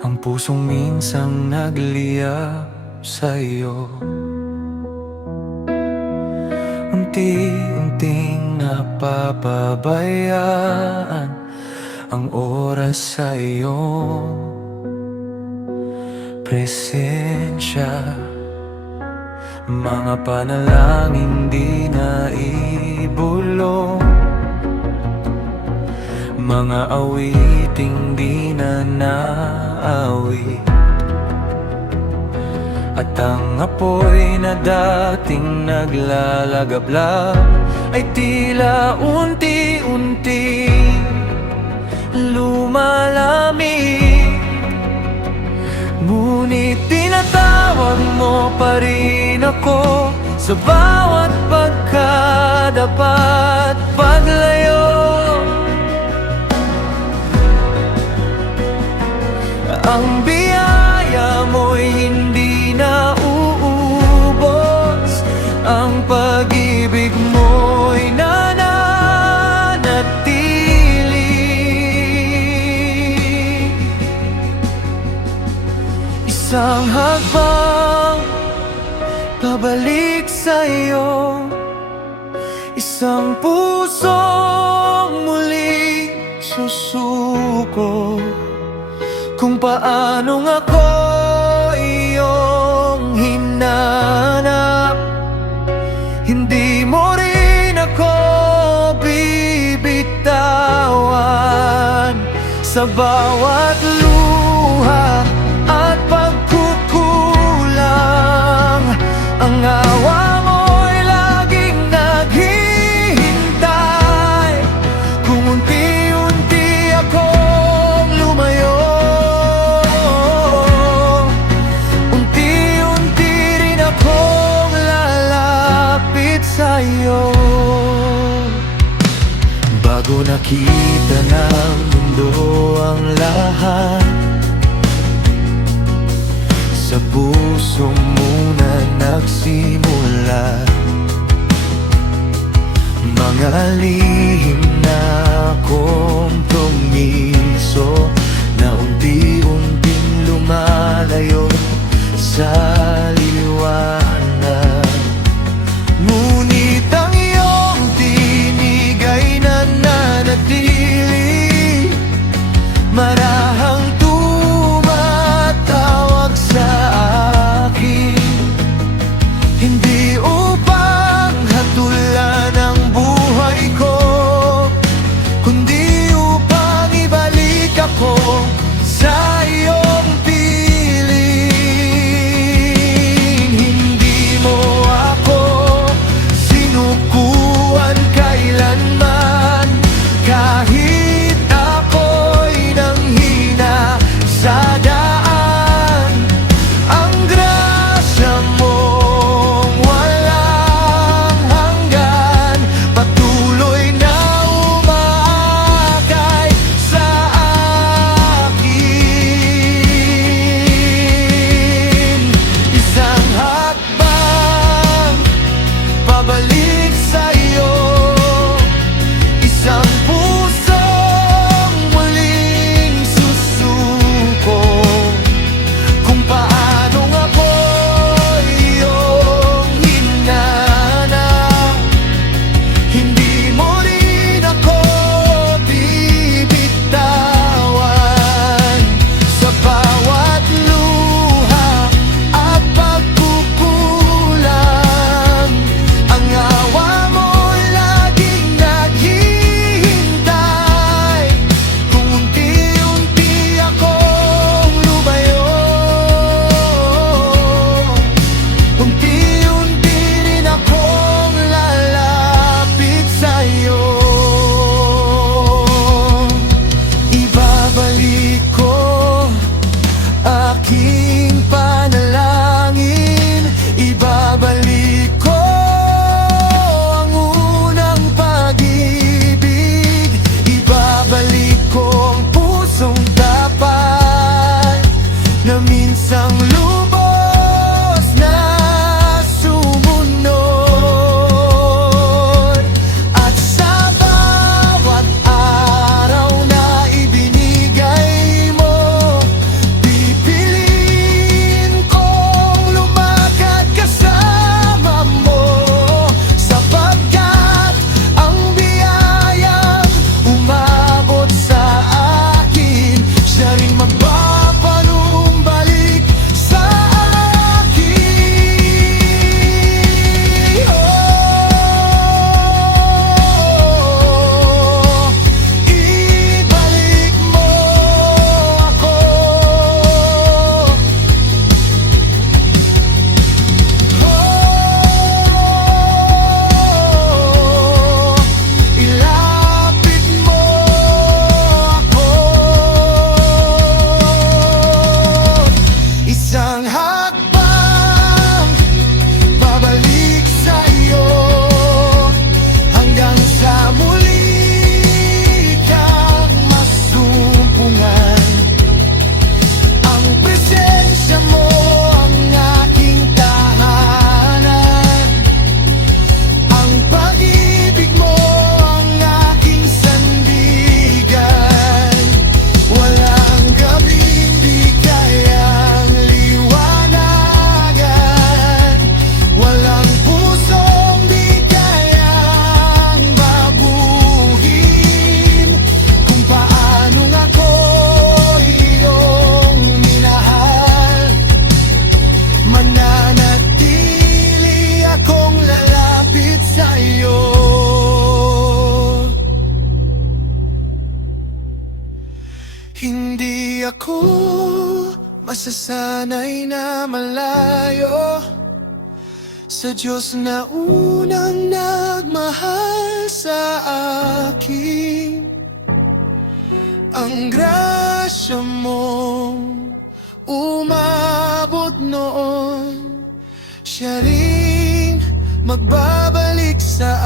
ang pusong minsang nagliyab sa'yo. Unti-unting napapabayaan ang oras sa iyong presensya. Mga panalangin di naibulong, mga awiting di na naawit, at ang apoy na dating naglalagablab ay tila unti-unti lumalamig. Ngunit tinatawag mo pa rin ako sa bawat pagkadapat paglayo. Ang biyaya mo'y hindi na uubos, ang pag-ibig mo'y nananatili. Isang hakbang pabalik sa'yo, isang pusong muling susuko kung paanong ako iyong hinanap. Hindi mo rin ako bibitawan sa bawat luha at pagkukulang. Ang awa mo'y laging naghihintay kung unti-unti akong lumayo. Unti-unti rin akong lalapit sa'yo. Bago nakita ng mundo ang lahat, sa puso muna nagsimula mga lihim na kompromiso na unti-unting lumalayo sa liwanag. Ngunit ang iyong tinig ay nananatili, marahang tumatawag sa akin. Hindi upang hatulan ang buhay ko, kundi upang ibalik ako sa iyong piling. Hindi mo ako sinukuan kailanman, kahit ako'y nanghina sa daan. Ang grasya mong walang hanggan, patuloy na umaakay sa Hindi ako masasanay na malayo sa Diyos na unang nagmahal sa akin. Ang grasya mong umabot noon, siya ring magbabalik sa